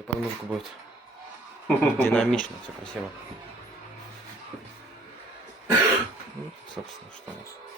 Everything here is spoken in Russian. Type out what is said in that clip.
И под музыку будет динамично, все красиво. Ну, собственно, что у нас.